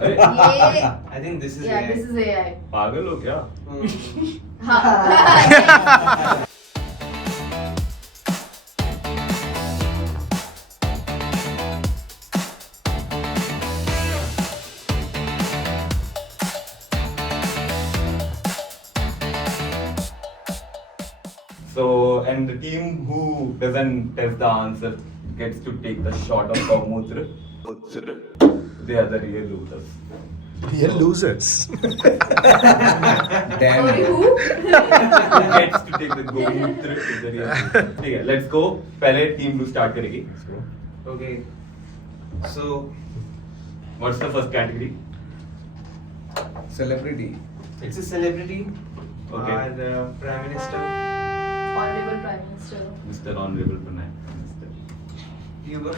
अरे ये I think this is yeah, AI. this is AI. पागल हो क्या? हाँ. So, and the team who doesn't test the answer gets to take the shot of Kaumutra. They are the real losers. Real losers. Damn. Sorry, who? Who gets to take the Gomutra is the real loser. ठीक है, let's go. पहले team blue start करेगी. Okay. So, What's the first category? Celebrity. it's a celebrity. Okay. Our Prime Minister. Honorable Prime Minister. Mr. Honorable Pranay. Mr. You go.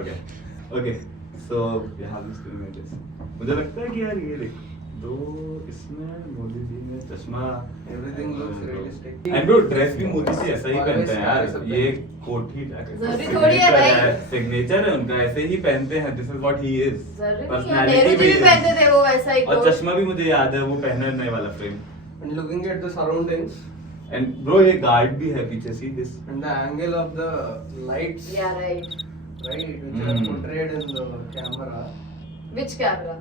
Okay. Okay. So we have this two images. मुझे लगता है कि यार ये देख दो इसमें मोदी जी ने चश्मा Everything looks realistic. And bro dress भी मोदी जी ऐसा ही पहनते हैं यार ये कोट ही जरूरी थोड़ी है भाई। सिग्नेचर है उनका ऐसे ही पहनते हैं this is what he is जरूरी नहीं है, नेहरू जी भी पहनते थे वो वैसा ही और कोट. चश्मा भी मुझे याद है वो पहना नए वाला frame And looking at the surroundings and bro ये गार्ड भी है पीछे see this and the angle of the lights, Yeah, right. right, which are portrayed in the camera. Which camera?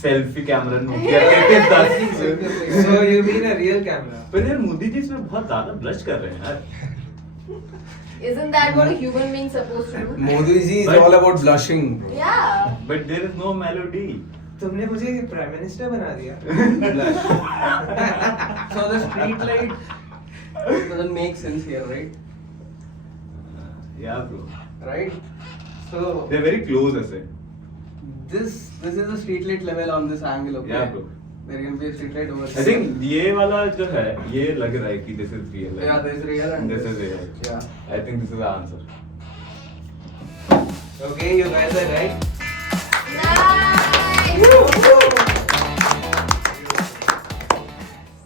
Selfie camera Nokia 10 So you mean a real camera? पर यार मोदी जी इसमें बहुत ज्यादा blush कर रहे हैं यार Isn't that what a human being supposed to do? Modi ji is But- all about blushing. Yeah. But there is no melody तुमने मुझे प्राइम मिनिस्टर बना दिया. So the street light doesn't make sense here, right? या bro Right? So they very close ऐसे this is the street light level on this angle, okay? Yeah, bro. There can be a street light over I think ये वाला जो है ये लग रहा है कि this is real Yeah, this is real and this is real Yeah. I think this is the answer Okay, you guys are right. Nice.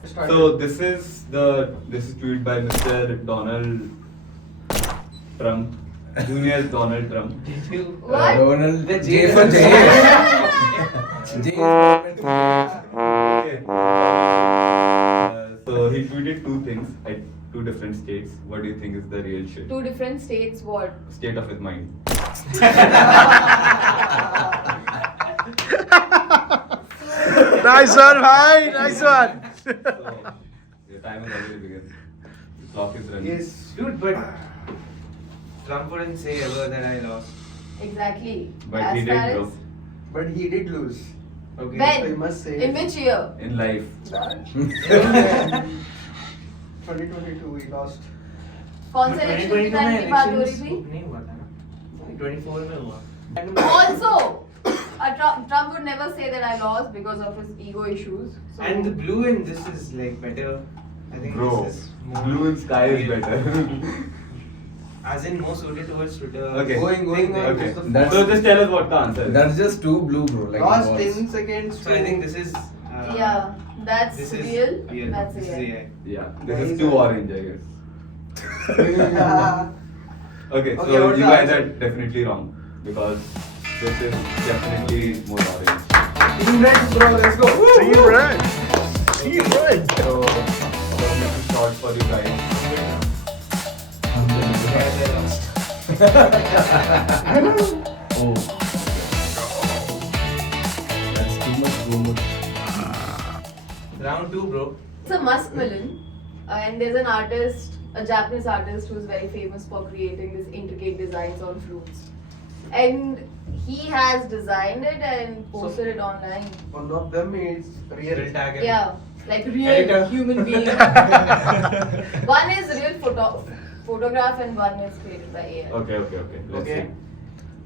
Start So it. this is tweeted by Mr. Donald Trump, Junior Donald Trump. Did you? What? Donald The J J for for J. J is Okay. So he tweeted two things at two different states. What do you think is the real shit? Two different states. What? State of his mind. Nice one, bhai. Nice one. So the time has already begun. The clock is running. Yes, dude, but Trump wouldn't say ever that I lost. Exactly. But As he far did, as- bro. But he did lose. Okay. When? So you must say In which year? In life. 2022 he lost. कौन से election के time की बात हो रही थी? नहीं हुआ था ना. 24 में हुआ. Also, Trump would never say that I lost because of his ego issues. So And the blue in this is like better. I think Bro, this is more blue in sky is real. better. As in more suited towards Twitter. Okay. Going on. Okay. is the That's- So just tell us what the answer is. That's just too blue, bro. Like last balls. 10 seconds. So I think this is. yeah, that's This is real. real. That's This is AI. AI. Yeah, this is too orange, I guess. Okay, so Okay, what's you the guys answer? are definitely wrong because this is definitely more orange. Team Reds, bro. Let's go. Team red. Team red. So, little short for you guys. Guys, I lost. Oh. That's too much blue. Round 2, bro. It's a muskmelon, and there's an artist, a Japanese artist, who's very famous for creating these intricate designs on fruits. And he has designed it and posted it online. One of them is real. Real tag him. Yeah, like real Editor. human being. One is real photograph and one is created by AI. Okay. Let's Okay. see.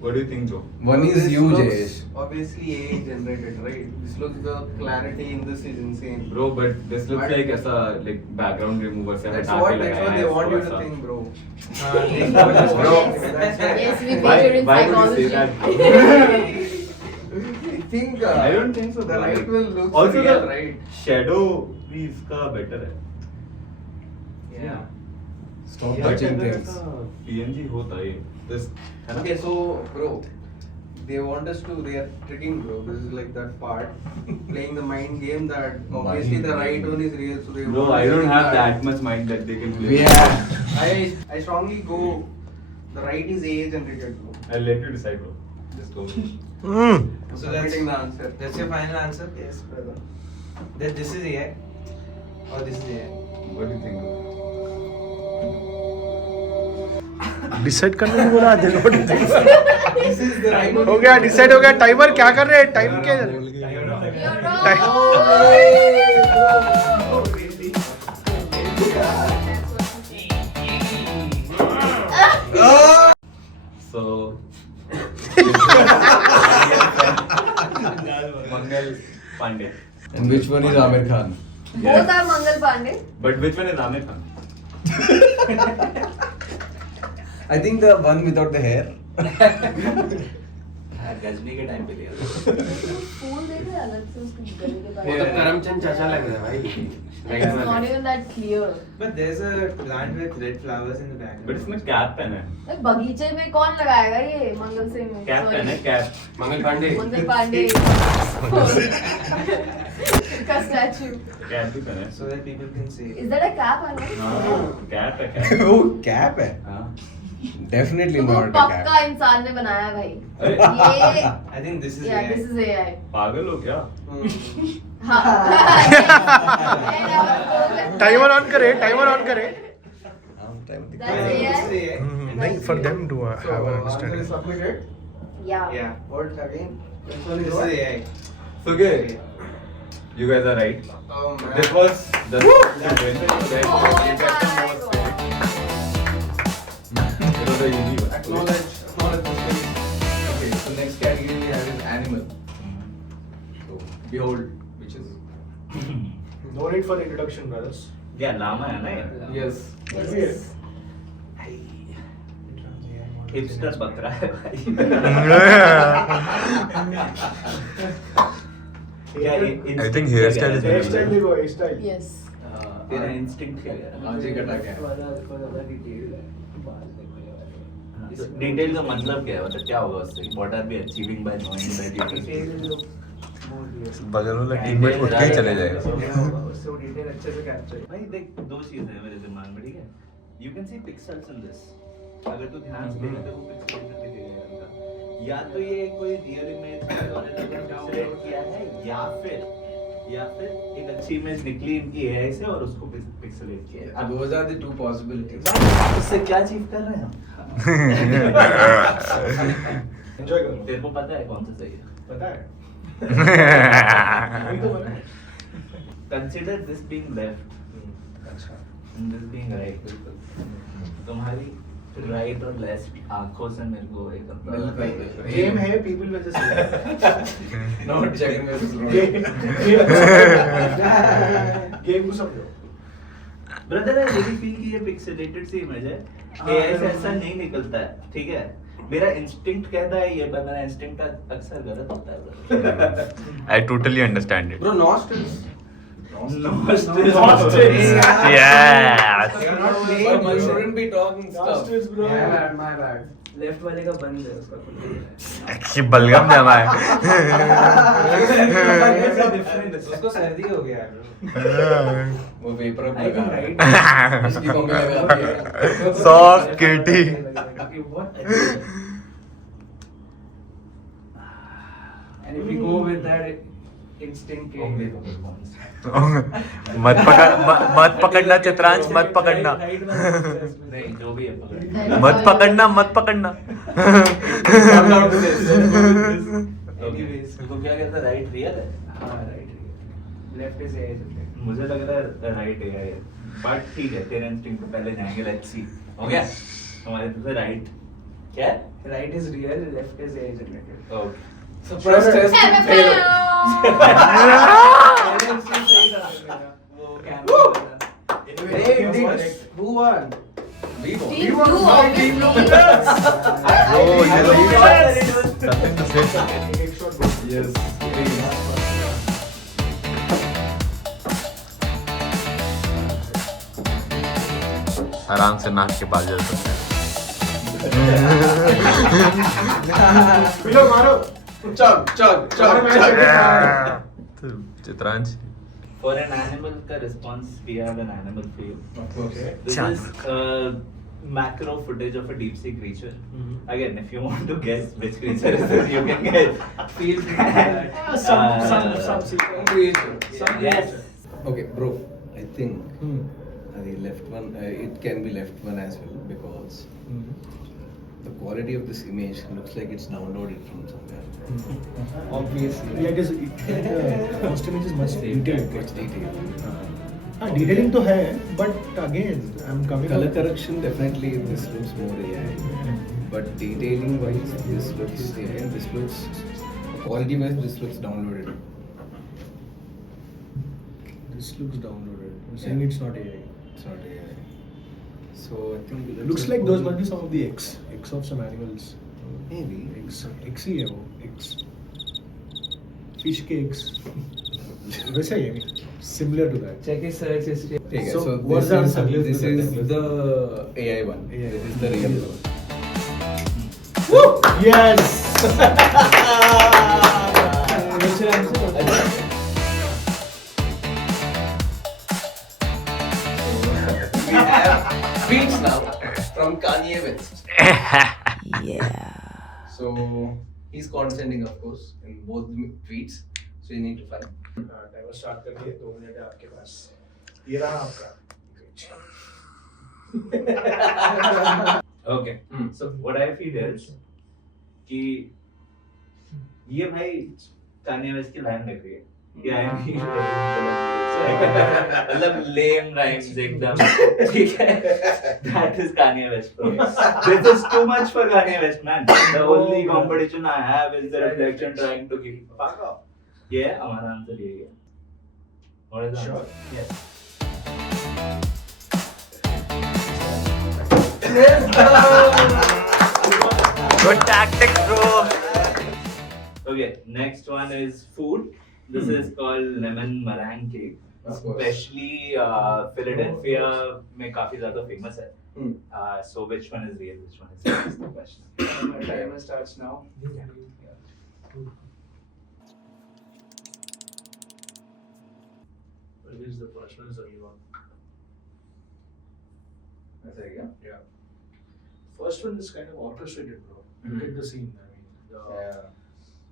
What do you think, Joe? One is This you, looks Jayesh. Obviously AI generated, right? This looks, the clarity in this is insane. Bro, but this looks But- like ऐसा like background remover से That's हटा what के they लगाया है want you इसको to ऐसा. think, bro. Bro. Yes, we Why majored in would you say psychology. that, bro? I think I don't think so. the bro. light will look Also real, the right? shadow भी इसका better है. Yeah. Stop But touching अगर things. ऐसा PNG होता ये this है ना? Okay, so bro, they want us to. They are tricking, bro. This is like that part, playing the mind game that obviously the right one is real. So they. No, want I us to don't think have that much mind that they can play. Yeah. I strongly go. The right is AI generated, bro. I'll let you decide, bro. Just go. I'm So submitting the answer. That's your final answer? Yes, brother. That this is AI? Or this is AI? What do you think? Bro? Decide करने को बोला दिल को This is the right one. हो गया decide हो गया timer क्या कर रहे हैं टाइम के You're wrong. So. Mangal Pandey. And which one is Amir Khan? Both are Mangal Pandey. But which one is Amir Khan? I think the one without the hair. Ghazni के time पे लिया फूल देख रहे हैं अलग से उसके गले के वो तो बाहर. करमचंद चाचा लग रहा है भाई. It's not even that clear. But there's a plant with red flowers in the background. But इसमें कैप पहना है. like, बगीचे में कौन लगाएगा ये मंगल सिंह में? Cap Sorry. पहना है कैप. मंगल पांडे. मंगल पांडे का स्टैचू. कैप भी पहना है. So that people can see. Is that a cap or not? हाँ कैप है कैप. Oh, cap है. हाँ. Definitely तो वो not a पक्का cap. इंसान ने बनाया भाई. अरे ये I think this is yeah, AI. this is AI. पागल हो क्या? हाँ. टाइमर ऑन करे टाइमर ऑन करे That's This is AI. AI. नहीं for them to So, have an answer is understanding submitted. Yeah. Yeah. What again? This one This is is what? AI. So good. You guys are right. Oh man. This was the Oh It was a easy one. Acknowledge this one. Okay, so next category we have is animal. So, behold, which is no need for introduction brothers क्या लामा है ना ये? yes. Yes. Hipster बकरा है भाई. I think hairstyle is very hairstyle देखो hairstyle Yes. तेरा इंस्टिंक्ट क्या है? Logic attack है. डिटेल का मतलब क्या है? मतलब क्या होगा उससे? What are we achieving by knowing that you can बगल वाला टीममेट उठ के ही चले जाएगा. उससे वो डिटेल अच्छे से कैप्चर. भाई देख दो चीजें हैं मेरे दिमाग में, ठीक है? You can see pixels in this. अगर तू ध्यान से देखे तो वो पिक्सेलेट दिखेगा इनका. या तो ये कोई रियल इमेज है और इन्होंने पिक्सेलेट किया है, या फिर एक अच्छी इमेज निकली इनकी एआई से और उसको पिक्सेलेट किया है. अब Those are the two possibilities. इससे क्या अचीव कर रहे हैं हम? एंजॉय करो तेरे को पता है कौन सा सही है? पता है Hmm. तो बना है Consider this being left अच्छा. and this being right. तुम्हारी राइट और लेफ्ट आंखों से मेरे को एक गेम है people versus Not checking versus wrong. Game को समझो ब्रदर आई रियली फील कि ये पिक्सेलेटेड सी इमेज है. एआई से ऐसा नहीं निकलता है, ठीक है? मेरा इंस्टिंक्ट कहता है ये, पर मेरा इंस्टिंक्ट अक्सर गलत होता है brother. I totally understand it. Bro, nostrils. Yes. You're not playing. But one shouldn't be talking stuff. Nostrils, bro. My bad. Left वाले का बंद है उसका. ये बलगम जमा है. उसको सर्दी हो गया है bro. वो पेपर अब I लगा think रहा है. right. इसकी मम्मी लगाती है. Soft kitty. Okay, what? And if we go with that instinct game. मत पकड़ना चित्रांश, मत पकड़ना. नहीं जो भी है पकड़. मत पकड़ना, मत पकड़ना. Anyways, तो क्या कहता है राइट रियल है? हाँ, right. Left is AI. मुझे लग रहा है राइट है ये. बट ठीक है तेरे इंस्टिंक्ट पे पहले जाएंगे. Let's see. हो गया? हमारे तरफ से राइट क्या है? Right is real, left is AI generated. Okay. So first test to fail. वो camera Hey, who won? We won. Team blue, obviously. Oh, yes. Nothing to say. एक शॉट बोल Yes. आराम से नाक के बाल जल सकते हैं. Milo, Maro. Chug, chug, chug, chug. Chitransh For an animal का response, we have an animal for you. Okay. This is macro footage of a deep sea creature. Again, if you want to guess which creature is this, you can guess. Feel that. Some Creation. Yes. Okay, bro. I think the left one, it can be left one as well because the quality of this image looks like it's downloaded from somewhere. Obviously. Yeah, it is. First image is much detailed. Much detailed. Detailing तो है, but again, I'm coming. Color correction definitely this looks more AI, but detailing wise this looks AI and this looks quality wise this looks downloaded. This looks downloaded. You're saying it's not AI. It's not AI. So I think It looks like those must be some of the X of some animals. maybe X ही है वो X. Fish के X. वैसा ही है. Similar to that. Check his search history. Okay, So, so what's the answer? this is the AI one. AI. This is the real one. Woo! Yes. We have tweets now from Kanye West. So he's condescending, of course, in both the tweets. So you need to find. Timer start कर दिए 2 minute है आपके पास ये रहा आपका Okay. So what I feel is कि ये भाई Kanye West की लाइन लग रही है. Yeah, I mean, मतलब lame rhymes एकदम. ठीक है. That is Kanye West, bro. This is too much for Kanye West, man. The only competition I have is the reflection trying to keep. Fuck off. Yeah, हमारा answer यही है. What is the answer? Yes. Good tactics, bro. Okay, next one is food. This is called lemon meringue cake. Of course. Especially Philadelphia में काफी ज़्यादा famous है. So which one is real? Which one is fake is the question. Timer starts now. I guess the first one is the real one. ऐसा है क्या? Yeah. First one is kind of orchestrated, bro. Look at the scene. I mean,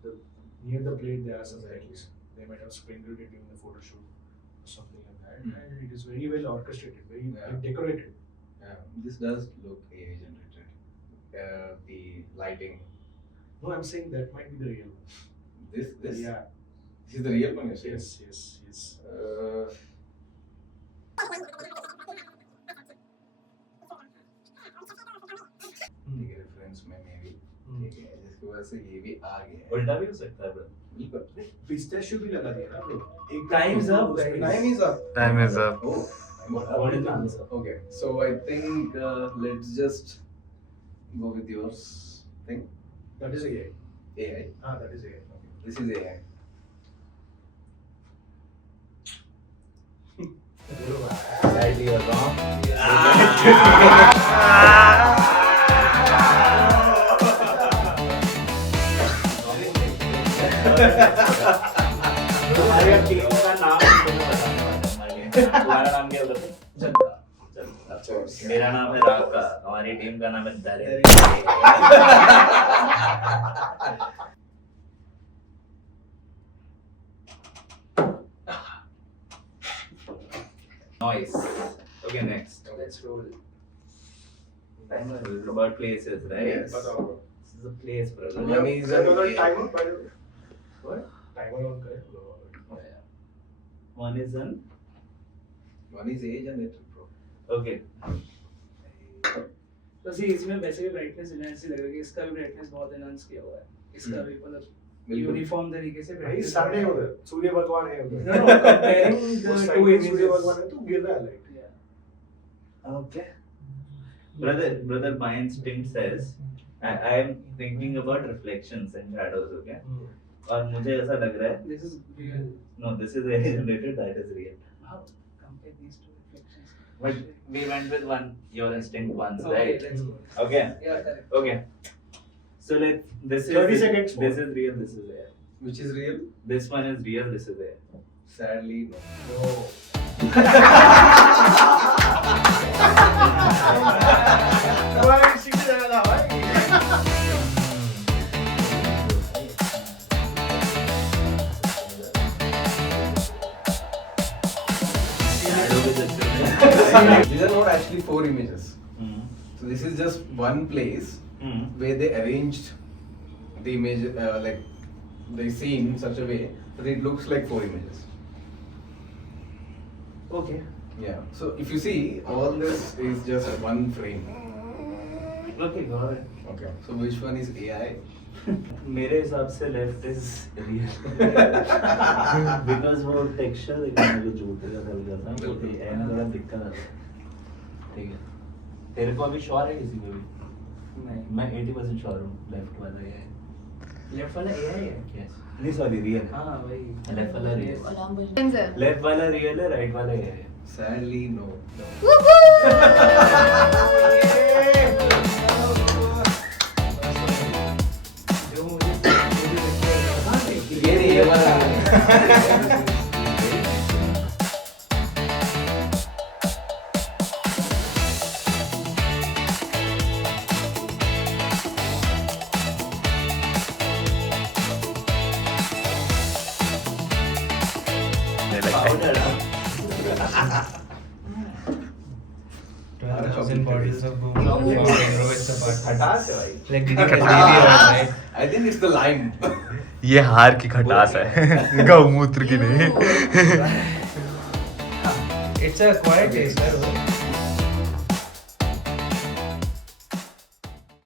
the near the plate there are some eggs. They might have sprinkled it during the photo shoot or something like that. And it is very well orchestrated, very decorated. Yeah, this does look AI generated. The lighting. No, I'm saying that might be the real one. This. Yeah. This is the real one. You're saying? Yes. ठीक है reference में maybe. ठीक है जिसकी वजह से ये भी आ गया है. उल्टा भी हो सकता है, bro. बिल्कुल. Pistachio भी लगा दिया ना bro. एक Time's up, उसमें- guys. Time is up. Time is up. Oh. What is the answer? Okay, so I think let's just go with yours thing. That is AI. AI. That is AI. This is AI. Slightly wrong. हमारे team का नाम तुम्हें बताना है. तुम्हारा नाम क्या होता है? जनता. मेरा नाम है राका. हमारी टीम का नाम है दरे. Noise. Okay, next. Let's roll. This is about places, right? Yes. बताओ bro. This is a place, brother. One is Set on the an timer by the way. What? Timer on कर bro. Oh, yeah. One is an. One is AI generated, bro. Okay. तो सी इसमें वैसे भी brightness enhance लग रहा है कि इसका भी ब्राइटनेस बहुत एनहांस किया हुआ है. इसका भी मतलब बिल्कुल. यूनिफॉर्म तरीके से भाई सन है उधर. सूर्य भगवान है उधर. No, no, comparing वो the side two में images. सूर्य भगवान है तो गिर रहा है light. Okay. Brother, my instinct says I am thinking about reflections and shadows, okay? और मुझे ऐसा लग रहा है. This is real. No, this is AI generated. That is real. How compare these two reflections? But we went with one, your instinct ones, Okay, right? let's go. Okay. Yeah, correct. Okay. So this is 30 seconds more. This is real. This is air. Which is real? This one is real. This is air. Sadly, no. These are not actually 4 images. So this is just one place where they arranged the image, like the scene in such a way that it looks like 4 images. Okay. Yeah. So if you see, all this is just one frame. Okay, got it. Okay. So which one is AI? मेरे हिसाब से left is real because वो texture देखने को जूते का feel करता है वो एंड थोड़ा दिक्कत आता है ठीक है तेरे को अभी श्योर है किसी को भी नहीं मैं 80% श्योर हूँ लेफ्ट वाला ये है लेफ्ट वाला AI है यस नहीं सॉरी रियल है हाँ वही लेफ्ट वाला रियल Sir. लेफ्ट वाला रियल है राइट वाला ये है Sadly, no. ये वाला पाउडर 12,000 bottles of gold खटास है भाई. Like, did you really right? I think it's the lime. ये हार की खटास है गौमूत्र की नहीं It's a quiet taste, right?